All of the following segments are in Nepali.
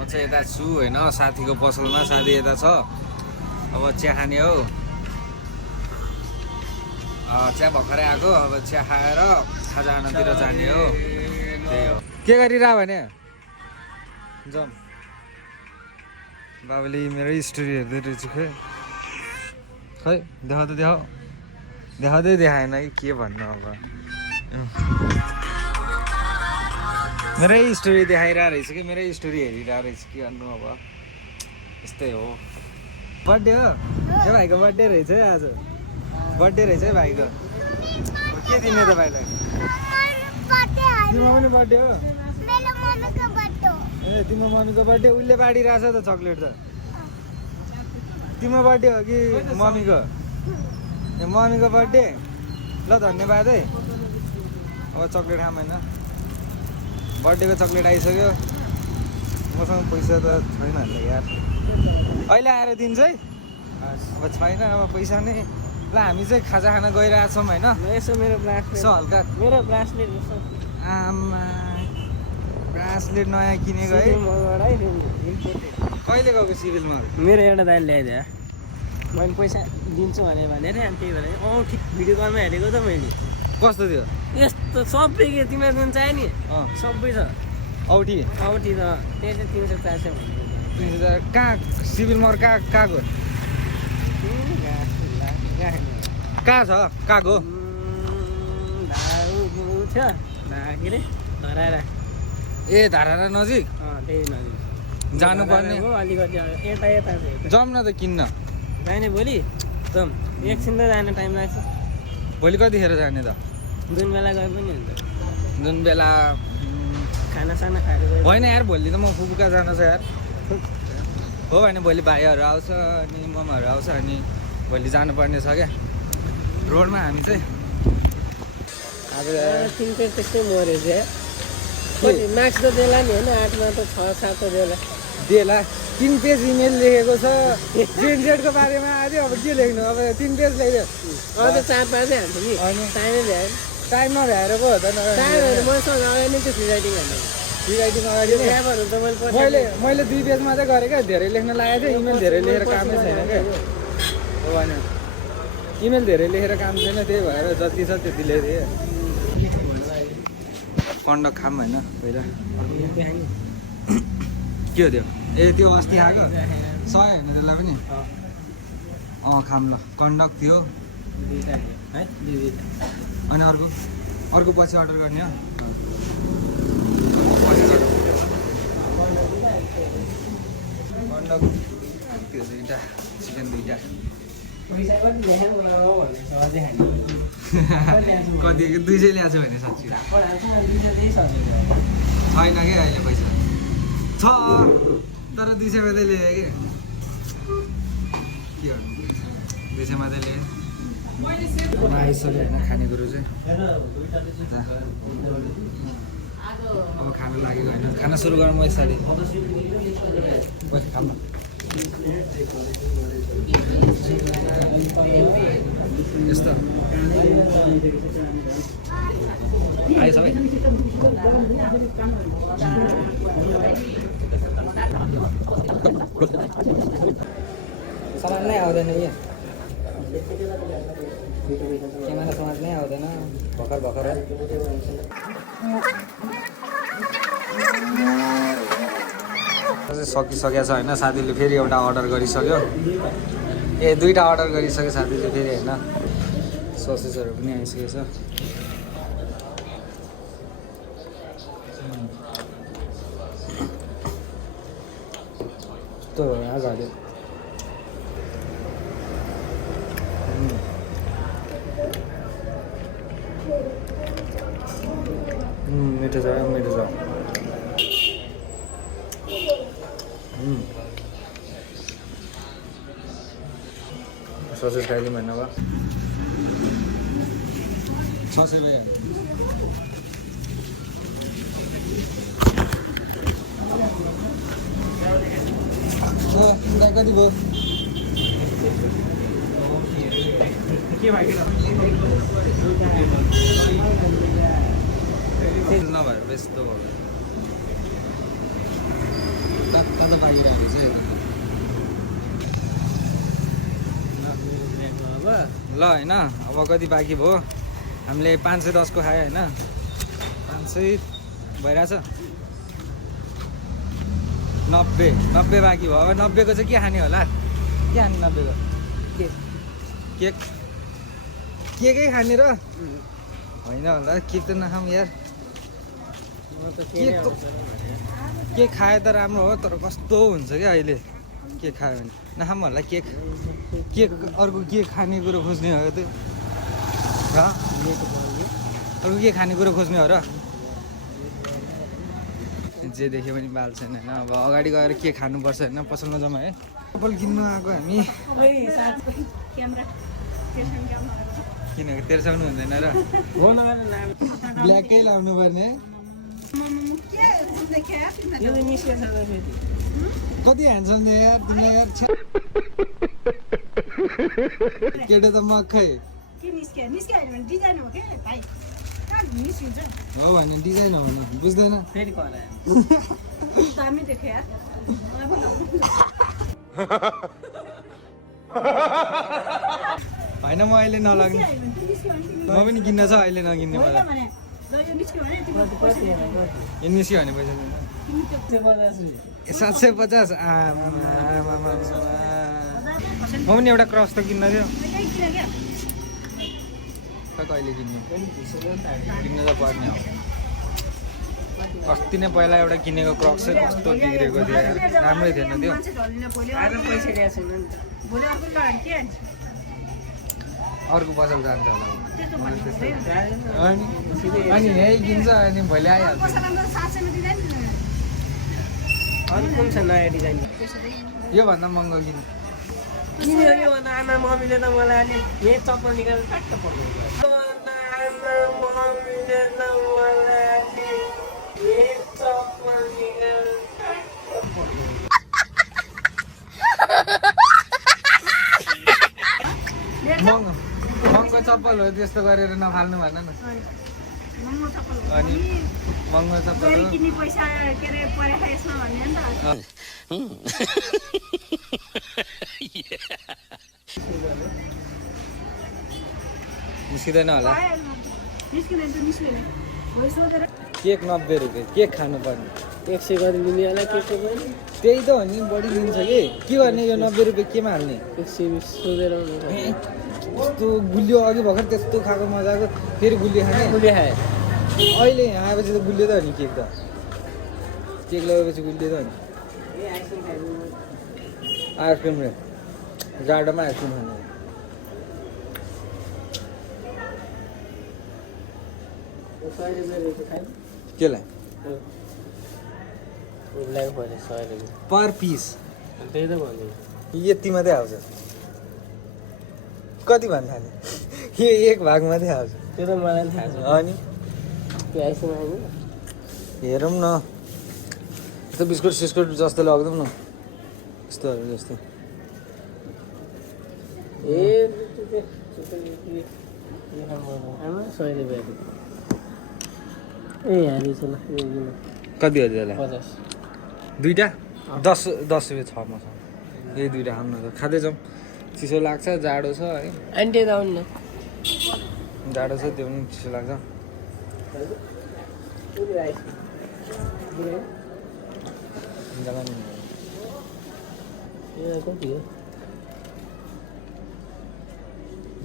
म चाहिँ यता छु होइन साथीको पसलमा साथी यता छ अब चिया खाने हो चिया भर्खरै आएको अब चिया खाएर खाजानातिर जाने हो त्यही हो के गरिरह भने जाम बाबुले मेरै स्टोरी हेर्दै रहेछ खै देखाउँदै देखाएन कि के भन्नु अब मेरै स्टोरी देखाइरहेको रहेछ कि मेरै स्टोरी हेरिरहेको रहेछ के गर्नु अब यस्तै हो बर्थडे हो यो भाइको बर्थडे रहेछ है आज बर्थडे रहेछ है भाइको के दिने त भाइलाई तिम्रो पनि बर्थडे हो ए तिम्रो मम्मीको बर्थडे उसले बाँडिरहेछ त चक्लेट त तिम्रो बर्थडे हो कि मम्मीको ए मम्मीको बर्थडे ल धन्यवाद है अब चक्लेट खाम होइन बर्थडेको चक्लेट आइसक्यो मसँग पैसा त छैन होला यार अहिले आएर दिन्छ है अब छैन अब पैसा नै ल हामी चाहिँ खाजा खान गइरहेछौँ होइन यसो मेरो ब्रासलेट यसो हल्का मेरो ब्रासलेट आमा ब्रासलेट नयाँ किनेको है कहिले गएको सिभिल मल मेरो एउटा दाइले ल्याइदियो मैले पैसा दिन्छु भनेर अनि त्यही भएर ठिक भिडियो कलमा हेरेको त मैले कस्तो थियो यस्तो सबै के तिमीलाई जुन चाहियो नि सबै छ औठी औठी त त्यही चाहिँ 300-400 भनेको कहाँ सिभिल मल कहाँको कहाँ छ कहाँको के अरे धरारा ए धारारा नजिक त्यही नजिक जानुपर्ने अलिकति यता जाउँ न त किन्न जाने भोलि जाउँ एकछिन त जाने टाइम लाग्छ भोलि कतिखेर जाने त जुन बेला गए पनि हुन्छ जुन बेला खानासाना खाएर गयो होइन यार भोलि त म फुपुका जानु छ यार हो भने भोलि भाइहरू आउँछ अनि ममाहरू आउँछ अनि भोलि जानुपर्ने छ क्या रोडमा हामी चाहिँ अब 3 पेज त्यस्तै मऱ्यो चाहिँ मार्क्स त देला नि होइन 8मा त 6-7 देला 3 पेज इमेल लेखेको छ जेडको बारेमा अझै अब के लेख्नु अब 3 पेज लेख्यो अझ 4-5 हाल्छ नि टाइमै भ्याएन टाइममा भ्याएर पो हो त मसँग अगाडि नै त्यो फ्री राइटिङ हाल्नु फ्री राइटिङ अगाडि एपहरू त मैले 2 पेजमा चाहिँ गरेँ क्या धेरै लेख्न लागेको थियो इमेल धेरै लेखेर कामै छैन क्या हो भने इमेल धेरै लेखेर काम छैन त्यही भएर जति छ त्यति लेखेँ कन्डक खाम होइन पहिला के हो त्यो ए त्यो अस्ति आएको 100 होइन त्यसलाई पनि खाम ल कन्डक थियो अनि अर्को पछि अर्डर गर्ने हो कन्डक त्यो 2टा चिकन 2टा कति 200 ल्याएको छ भने साँच्ची छैन कि अहिले पैसा छ तर 200 मात्रै ल्याएँ कि के गर्नु 200 मात्रै ल्याएँ आइसक्यो होइन खानेकुरो चाहिँ अब खानु लागेको होइन खाना सुरु गरौँ है साथी खाऊँ न यस्तो आयो सबै सामान नै आउँदैन कि क्यामेरा समाज नै आउँदैन भर्खर सकिसकेको छ होइन साथीले फेरि एउटा अर्डर गरिसक्यो ए 2टा अर्डर गरिसक्यो साथीले फेरि होइन ससेसहरू पनि आइसकेको छ त्यो आज हाल्यो मिठो छ ससेज खाइदिउँ होइन अब 600 भइहाल्यो कति भयो के नभएर व्यस्त भयो लागिरहेको चाहिँ अब ल होइन अब कति बाँकी भयो हामीले 510 को खायो होइन 500 भइरहेछ 90 बाँकी भयो अब 90 को चाहिँ के खाने होला के खाने 90 को केकै खाने र होइन होला केक त नखाऊँ यार केक खाए त राम्रो हो तर कस्तो हुन्छ क्या अहिले केक खायो भने नखाऊँ होला केक अर्को के खाने कुरो खोज्ने हो त्यो अर्को के खाने कुरो खोज्ने हो र जे देख्यो पनि बाल छैन होइन अब अगाडि गएर के खानुपर्छ होइन पसलमा जम्मा है चप्पल किन्नु आएको हामी किनकि तेर्साउनु हुँदैन र ब्ल्याकै लाउनु पर्ने कति ह्यान्डसम थियो यार तिमीलाई यार केटो त मक्खै हो भने डिजाइन हो भने बुझ्दैन होइन म अहिले नलग्ने म पनि किन्न छ अहिले नकिन्ने मलाई निस्क्यो भने पैसा 750 म पनि एउटा क्रस त किन्न थियो कहिले किन्नु त पर्ने हो अस्ति नै पहिला एउटा किनेको क्रक्स चाहिँ कस्तो बिग्रेको थियो राम्रै थिएन त्यो अर्को पसल जान्छ होला अनि यही किन्छ अनि भोलि आइहाल्छ योभन्दा महँगो किन्नु किन्यो योभन्दा आमा मम्मीले त मलाई अलि यही चप्पल निकालेर ट्याक्क पक्रिनु महँगो चप्पल हो त्यस्तो गरेर नफाल्नु भन न अनि महँगो चप्पल निस्किँदैन होला केक 90 रुपियाँ केक खानु पर्ने 100 गरिदिने होला केको पनि त्यही त हो नि बढी लिन्छ कि के गर्ने यो 90 रुपियाँ केमा हाल्ने 120 सोधेर यस्तो गुलियो अघि भर्खर त्यस्तो खाएको मजाको फेरि गुलियो खाने गुलियो खाए अहिले यहाँ आएपछि त गुलियो त हो नि केक लगाएपछि गुलियो त हो नि आइसक्रिम रे जाडोमा आइसक्रिम खाने केलाई पर पिस त्यही त भन्नु यति मात्रै आउँछ कति भन्नु थाल्यो यो एक भाग मात्रै आउँछ त्यो त मलाई थाहा छ अनि हेरौँ न यस्तो बिस्कुट सिस्कुट जस्तो लगिदिउँ न यस्तोहरू जस्तो ए 100 रुपियाँ ए हाली छ ल कति हो त्यसलाई 50 दुईवटा 10 रुपियाँ छ मसँग यही दुईवटा खाऊँ न त खाँदै जाउँ चिसो लाग्छ जाडो छ है आन्टी त आउनु न जाडो छ त्यो पनि चिसो लाग्छ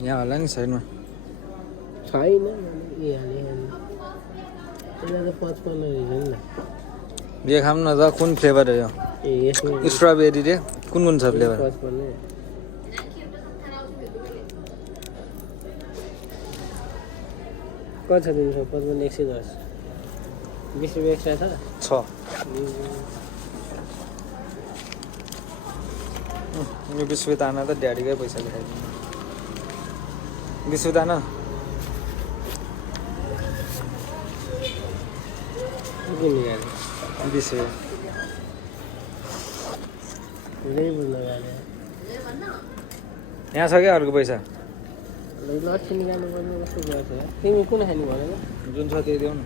यहाँ होला नि साइडमा छैन ए हाले त 55 रहेछ नि यो खाऊँ न त कुन फ्लेभर हो यो ए यसमा स्ट्रबेरी रे कुन छ फ्लेभर 55 कति छ तिम्रो 55 110 20 रुपियाँ एक्स्ट्रा छ यो 20 रुपियाँ ताना त ड्याडीकै पैसाले खाइदिनु 20 रुपियाँ ताना के निकाल्यो 20 रुपियाँ हुँदै बुझ्न गाले यहाँ छ क्या अर्को पैसा लट्ठी निकाल्नु पर्ने कस्तो गर्छ तिमी कुन खाने भनेर जुन छ त्यही देऊ न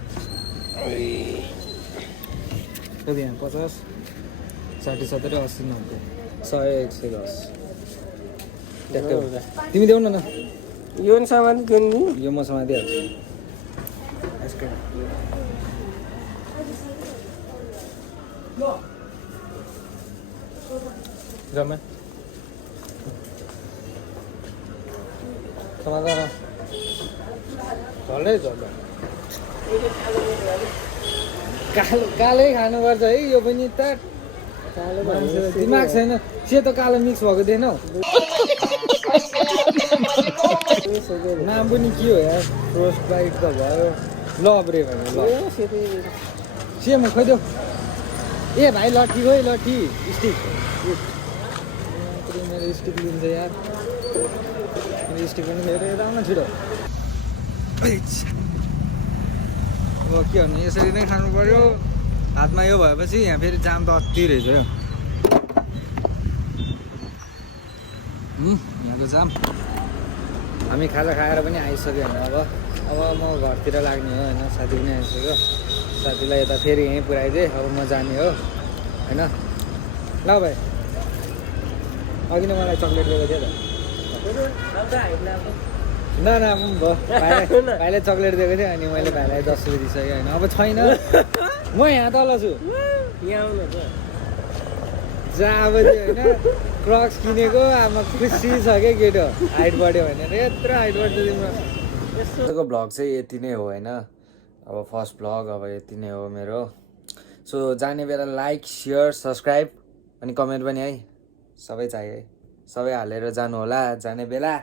कति यहाँ 50 60 70 80 90 100 110 ट्याक्कै हो। तिमी देऊ न यो नि सामान दिनु नि यो म समाइदिइहाल्छु आइसक्रिम जम्मा समाधा झल्लै झल्ला कालै खानुपर्छ है यो पनि त कालो दिमाग छैन सेतो कालो मिक्स भएको देख्नौ नाम पनि के हो यार फ्रोस्ट बाइट त भयो लब्रे भन्यो ल सेम खोइदेऊ ए भाइ लट्ठी खोइ लट्ठी स्टिक मेरो स्टिक लिन्छ यार मेरो स्टिक पनि लिएर यता आउन छिटो अब के भन्नु यसरी नै खानु पर्यो हातमा यो भएपछि यहाँ फेरि जाम त अति रहेछ यो यहाँको जाम हामी खाजा खाएर पनि आइसक्यो होइन अब म घरतिर लाग्ने हो होइन साथी पनि आइसक्यो साथीलाई यता फेरि यहीँ पुऱ्याइदिएँ अब म जाने हो होइन ल भाइ अघि नै मलाई चक्लेट दिएको थियो त न भयो भाइलाई चक्लेट दिएको थियो अनि मैले भाइलाई 10 रुपियाँ दिइसकेँ होइन अब छैन म यहाँ तल छु यहाँ आउनु त जहाँ अब त्यो होइन क्रक्स किनेको अब खुसी छ क्या केटो हाइट बढ्यो भनेर यत्रो हाइट बढ्छ तिम्रो आजको भ्लग चाहिँ यति नै हो होइन अब फर्स्ट भ्लग अब यति नै हो मेरो सो जाने बेला लाइक सेयर सब्सक्राइब अनि कमेन्ट पनि है सबै चाहियो है सबै हालेर जानु होला जाने बेला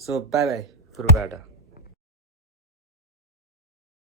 सो बाई बाई फुलबाट